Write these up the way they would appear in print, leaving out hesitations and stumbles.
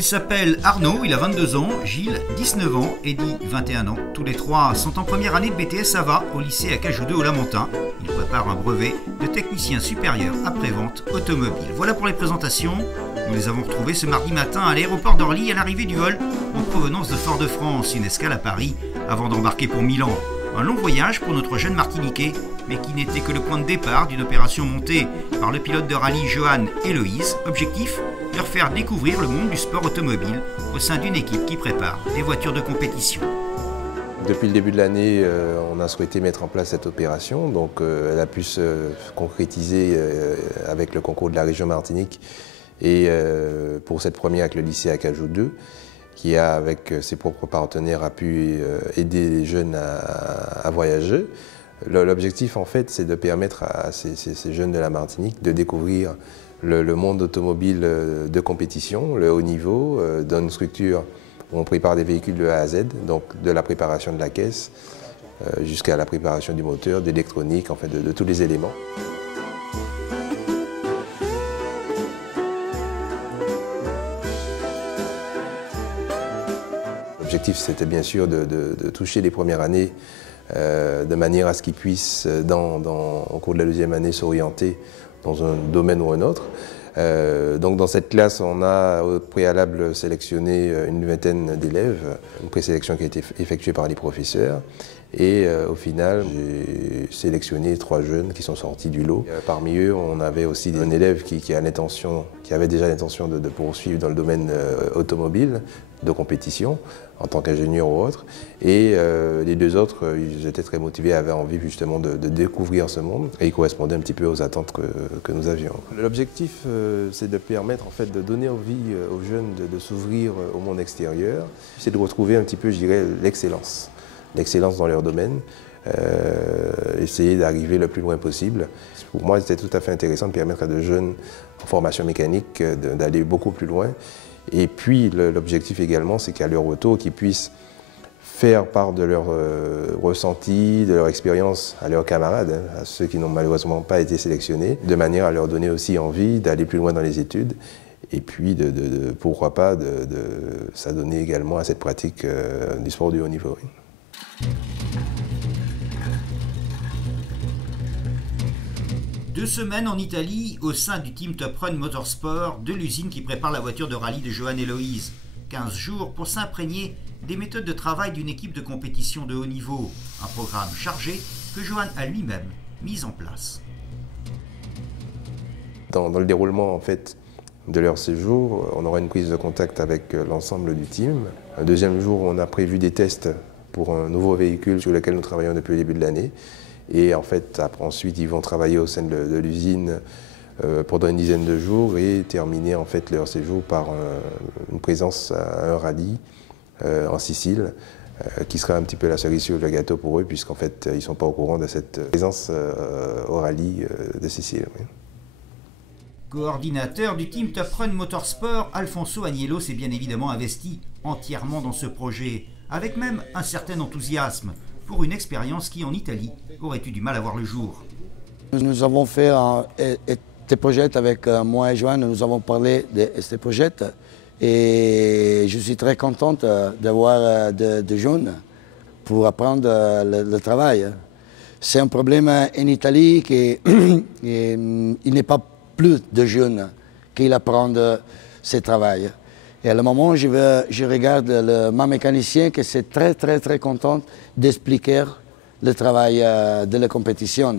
Il s'appelle Arnaud, il a 22 ans, Gilles, 19 ans, Eddy, 21 ans. Tous les trois sont en première année de BTS AVA au lycée Acajou 2 au Lamentin. Ils préparent un brevet de technicien supérieur après-vente automobile. Voilà pour les présentations. Nous les avons retrouvés ce mardi matin à l'aéroport d'Orly à l'arrivée du vol en provenance de Fort-de-France, une escale à Paris avant d'embarquer pour Milan. Un long voyage pour notre jeune Martiniquais, mais qui n'était que le point de départ d'une opération montée par le pilote de rallye Johan Héloïse. Objectif, leur faire découvrir le monde du sport automobile au sein d'une équipe qui prépare des voitures de compétition. Depuis le début de l'année, on a souhaité mettre en place cette opération. Donc, elle a pu se concrétiser avec le concours de la région Martinique et pour cette première avec le lycée Acajou 2, qui a, avec ses propres partenaires, a pu aider les jeunes à voyager. L'objectif, en fait, c'est de permettre à ces jeunes de la Martinique de découvrir le monde automobile de compétition, le haut niveau, dans une structure où on prépare des véhicules de A à Z, donc de la préparation de la caisse jusqu'à la préparation du moteur, d'électronique, en fait, de tous les éléments. L'objectif, c'était bien sûr de toucher les premières années de manière à ce qu'ils puissent, au cours de la deuxième année, s'orienter dans un domaine ou un autre. Donc dans cette classe, on a au préalable sélectionné une vingtaine d'élèves, une présélection qui a été effectuée par les professeurs. Et au final, j'ai sélectionné 3 jeunes qui sont sortis du lot. Parmi eux, on avait aussi un élève qui avait déjà l'intention de poursuivre dans le domaine automobile, de compétition, en tant qu'ingénieur ou autre. Et les 2 autres, ils étaient très motivés, avaient envie justement de découvrir ce monde. Et ils correspondaient un petit peu aux attentes que nous avions. L'objectif, c'est de permettre, en fait, de donner envie aux jeunes de s'ouvrir au monde extérieur. C'est de retrouver un petit peu, je dirais, l'excellence dans leur domaine, essayer d'arriver le plus loin possible. Pour moi, c'était tout à fait intéressant de permettre à de jeunes en formation mécanique d'aller beaucoup plus loin. Et puis l'objectif également, c'est qu'à leur retour, qu'ils puissent faire part de leur ressenti, de leur expérience à leurs camarades, à ceux qui n'ont malheureusement pas été sélectionnés, de manière à leur donner aussi envie d'aller plus loin dans les études. Et puis, pourquoi pas, de s'adonner également à cette pratique du sport du haut niveau. Oui. 2 semaines en Italie au sein du Team Top Run Motorsport de l'usine qui prépare la voiture de rallye de Johan Héloïse. 15 jours pour s'imprégner des méthodes de travail d'une équipe de compétition de haut niveau. Un programme chargé que Johan a lui-même mis en place. Dans le déroulement, en fait, de leur séjour, on aura une prise de contact avec l'ensemble du team. Un deuxième jour, on a prévu des tests pour un nouveau véhicule sur lequel nous travaillons depuis le début de l'année. Et en fait, ensuite, ils vont travailler au sein de l'usine pendant une dizaine de jours et terminer en fait leur séjour par une présence à un rallye en Sicile, qui sera un petit peu la cerise sur le gâteau pour eux, puisqu'en fait, ils ne sont pas au courant de cette présence au rallye de Sicile. Oui. Coordinateur du Team Top Run Motorsport, Alfonso Agnello s'est bien évidemment investi entièrement dans ce projet, avec même un certain enthousiasme pour une expérience qui, en Italie, aurait eu du mal à voir le jour. Nous avons fait ce projet avec moi et Johan, nous avons parlé de ce projet et je suis très contente d'avoir des jeunes pour apprendre le travail. C'est un problème en Italie qu'il n'est pas plus de jeunes qui apprennent ce travail. Et à le moment, je regarde mon mécanicien qui est très content d'expliquer le travail de la compétition.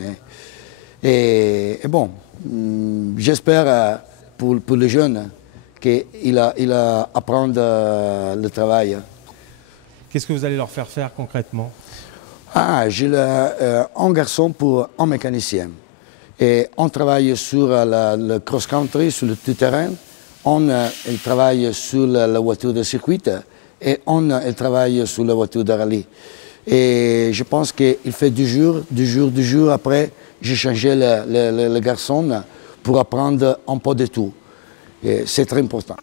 Et bon, j'espère pour les jeunes qu'il apprend le travail. Qu'est-ce que vous allez leur faire concrètement? J'ai un garçon pour un mécanicien. Et on travaille sur le cross-country, sur le tout-terrain. Il travaille sur la voiture de circuit et il travaille sur la voiture de rallye. Et je pense qu'il fait du jour. Après, j'ai changé le garçon pour apprendre un peu de tout. C'est très important.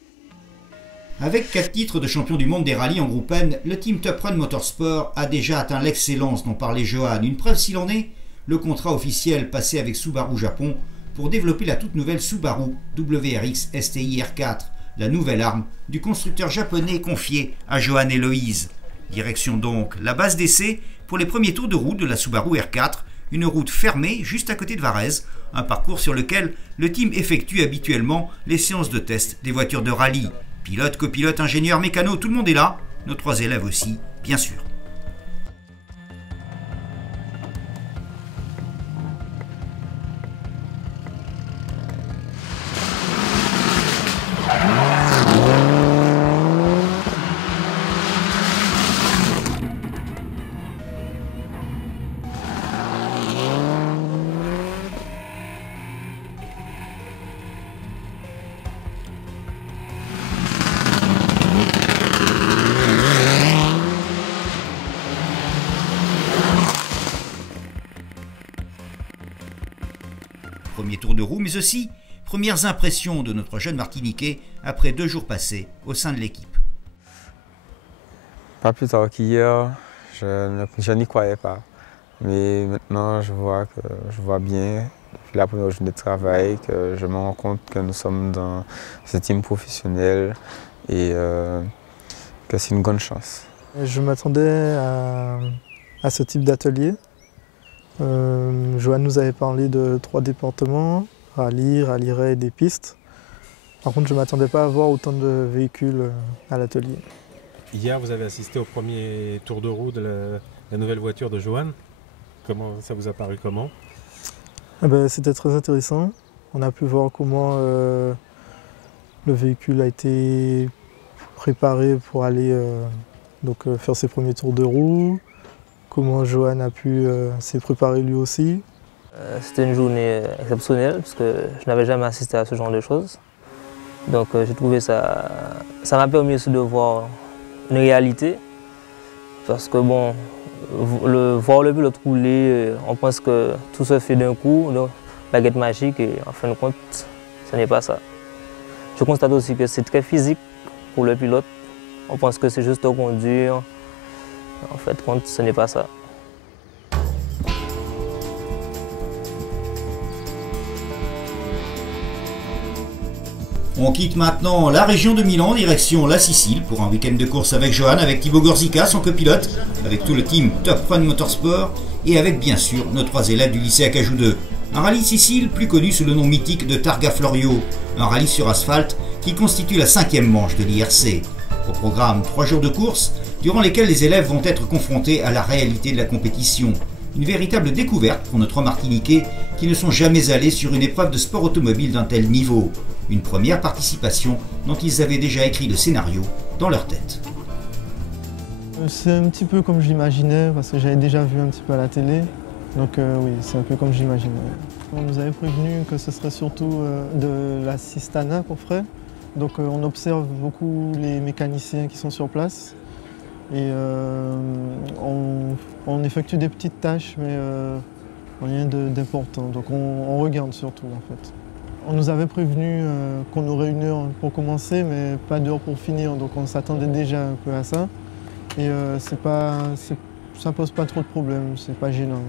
Avec 4 titres de champion du monde des rallyes en groupe N, le Team Top Run Motorsport a déjà atteint l'excellence dont parlait Johan. Une preuve s'il en est, le contrat officiel passé avec Subaru Japon pour développer la toute nouvelle Subaru WRX STI R4, la nouvelle arme du constructeur japonais confié à Johan et Loïse. Direction donc la base d'essai pour les premiers tours de roue de la Subaru R4, une route fermée juste à côté de Varèse, un parcours sur lequel le team effectue habituellement les séances de test des voitures de rallye. Pilote, copilote, ingénieur, mécano, tout le monde est là, nos 3 élèves aussi, bien sûr. Premier tour de roue, mais aussi premières impressions de notre jeune Martiniquais après 2 jours passés au sein de l'équipe. Pas plus tard qu'hier, je n'y croyais pas. Mais maintenant, je vois bien, depuis la première journée de travail, que je me rends compte que nous sommes dans un team professionnel et que c'est une grande chance. Je m'attendais à ce type d'atelier. Johan nous avait parlé de 3 départements, rallye, rallye-raid et des pistes. Par contre, je ne m'attendais pas à voir autant de véhicules à l'atelier. Hier, vous avez assisté au premier tour de roue de la nouvelle voiture de Johan. Comment ça vous a paru comment? C'était très intéressant. On a pu voir comment le véhicule a été préparé pour aller faire ses premiers tours de roue. Comment Johan a pu s'y préparer lui aussi. C'était une journée exceptionnelle parce que je n'avais jamais assisté à ce genre de choses. Donc j'ai trouvé ça m'a permis aussi de voir une réalité. Parce que bon, voir le pilote rouler, on pense que tout se fait d'un coup, donc baguette magique, et en fin de compte, ce n'est pas ça. Je constate aussi que c'est très physique pour le pilote. On pense que c'est juste au conduire. En fait, ce n'est pas ça. On quitte maintenant la région de Milan, direction la Sicile, pour un week-end de course avec Johan, avec Thibaut Gorzica, son copilote, avec tout le team Top Run Motorsport, et avec bien sûr nos 3 élèves du lycée Acajou 2. Un rallye Sicile, plus connu sous le nom mythique de Targa Florio, un rallye sur asphalte qui constitue la 5e manche de l'IRC. Au programme, 3 jours de course, durant lesquels les élèves vont être confrontés à la réalité de la compétition. Une véritable découverte pour nos 3 Martiniquais qui ne sont jamais allés sur une épreuve de sport automobile d'un tel niveau. Une première participation dont ils avaient déjà écrit le scénario dans leur tête. C'est un petit peu comme je l'imaginais, parce que j'avais déjà vu un petit peu à la télé. Donc oui, c'est un peu comme je l'imaginais. On nous avait prévenu que ce serait surtout de la Sistana qu'on ferait. Donc on observe beaucoup les mécaniciens qui sont sur place. Et on effectue des petites tâches, mais rien d'important. Donc on regarde surtout en fait. On nous avait prévenu qu'on aurait 1 heure pour commencer, mais pas d'heure pour finir. Donc on s'attendait déjà un peu à ça. Et ça pose pas trop de problèmes, c'est pas gênant.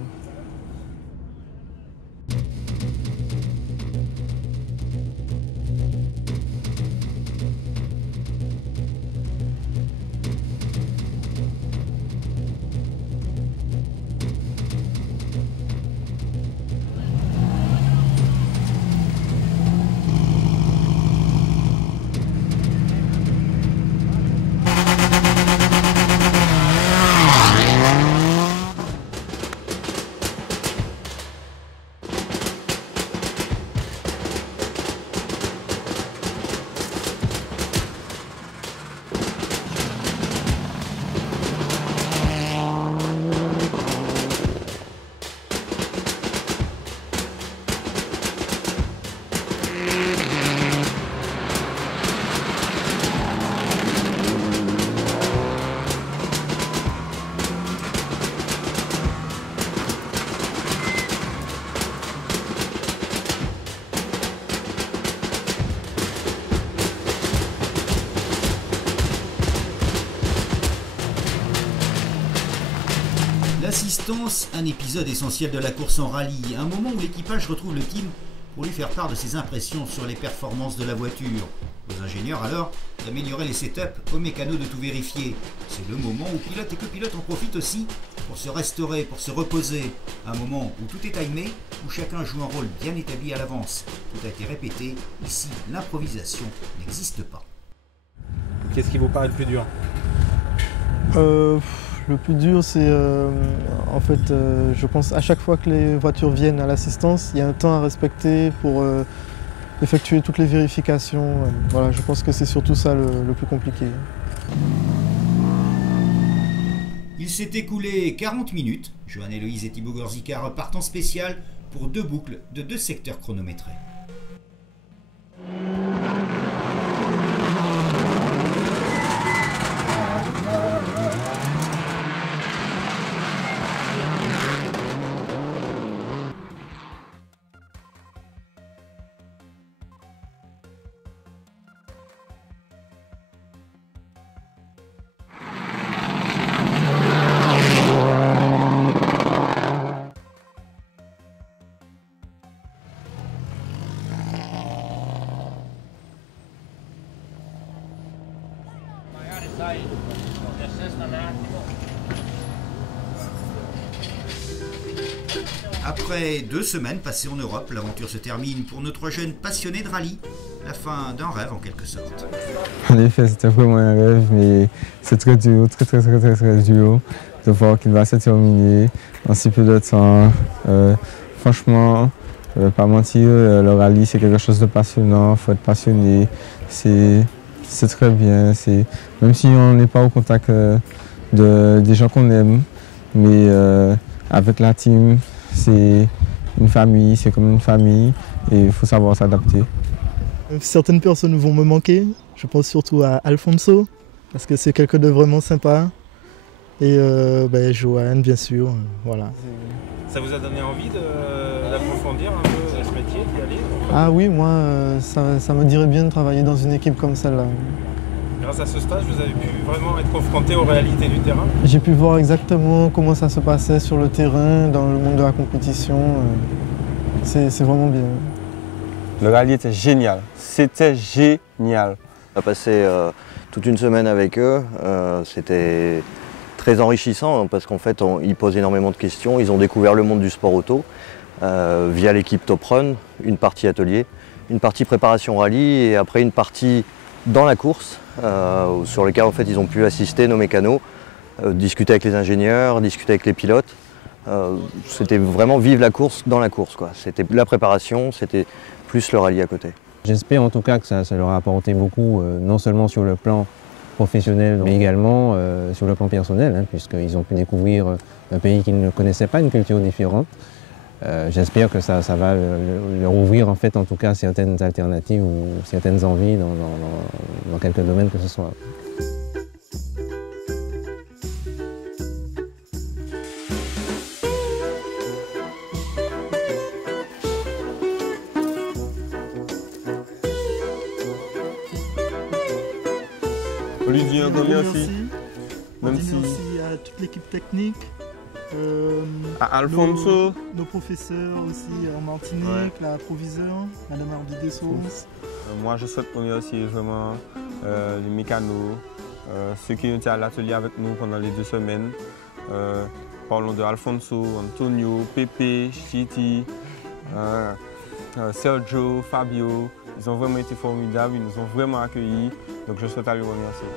L'assistance, un épisode essentiel de la course en rallye, un moment où l'équipage retrouve le team pour lui faire part de ses impressions sur les performances de la voiture. Aux ingénieurs alors d'améliorer les setups, aux mécanos de tout vérifier. C'est le moment où pilote et copilote en profitent aussi pour se restaurer, pour se reposer. Un moment où tout est timé, où chacun joue un rôle bien établi à l'avance. Tout a été répété, ici l'improvisation n'existe pas. Qu'est-ce qui vous paraît le plus dur? Le plus dur, c'est en fait, je pense à chaque fois que les voitures viennent à l'assistance, il y a un temps à respecter pour effectuer toutes les vérifications. Voilà, je pense que c'est surtout ça le plus compliqué. Il s'est écoulé 40 minutes. Johan Héloïse et Thibaut Gorzica repartent en spécial pour 2 boucles de 2 secteurs chronométrés. Après 2 semaines passées en Europe, l'aventure se termine pour notre jeune passionné de rallye. La fin d'un rêve en quelque sorte. En effet, c'était vraiment un rêve, mais c'est très dur, très dur de voir qu'il va se terminer en si peu de temps. Franchement, pas mentir, le rallye c'est quelque chose de passionnant, il faut être passionné. C'est très bien, même si on n'est pas au contact des gens qu'on aime, mais avec la team, c'est une famille, c'est comme une famille et il faut savoir s'adapter. Certaines personnes vont me manquer, je pense surtout à Alfonso, parce que c'est quelqu'un de vraiment sympa. Et Johan, bien sûr, voilà. Ça vous a donné envie d'approfondir un peu ce métier, d'y aller? Ah oui, moi, ça me dirait bien de travailler dans une équipe comme celle-là. Grâce à ce stage, vous avez pu vraiment être confronté aux réalités du terrain? J'ai pu voir exactement comment ça se passait sur le terrain, dans le monde de la compétition. C'est vraiment bien. Le rallye était génial, c'était génial. On a passé toute une semaine avec eux, c'était très enrichissant parce qu'en fait ils posent énormément de questions, ils ont découvert le monde du sport auto via l'équipe Top Run, une partie atelier, une partie préparation rallye et après une partie dans la course sur lequel en fait ils ont pu assister nos mécanos, discuter avec les ingénieurs, discuter avec les pilotes. C'était vraiment vivre la course dans la course, quoi. C'était la préparation, c'était plus le rallye à côté. J'espère en tout cas que ça leur a apporté beaucoup, non seulement sur le plan professionnel, mais également sur le plan personnel, hein, puisqu'ils ont pu découvrir un pays qu'ils ne connaissaient pas, une culture différente. J'espère que ça va leur ouvrir en fait en tout cas certaines alternatives ou certaines envies dans quelques domaines que ce soit. Olivier, merci. Merci à toute l'équipe technique. À Alfonso. Nos professeurs aussi en Martinique, la proviseure, Madame Ardi Dessous. Moi je souhaite remercier vraiment les mécanos, ceux qui étaient à l'atelier avec nous pendant les 2 semaines. Parlons de Alfonso, Antonio, Pepe, Chiti, Sergio, Fabio. Ils ont vraiment été formidables, ils nous ont vraiment accueillis, donc je souhaite les remercier.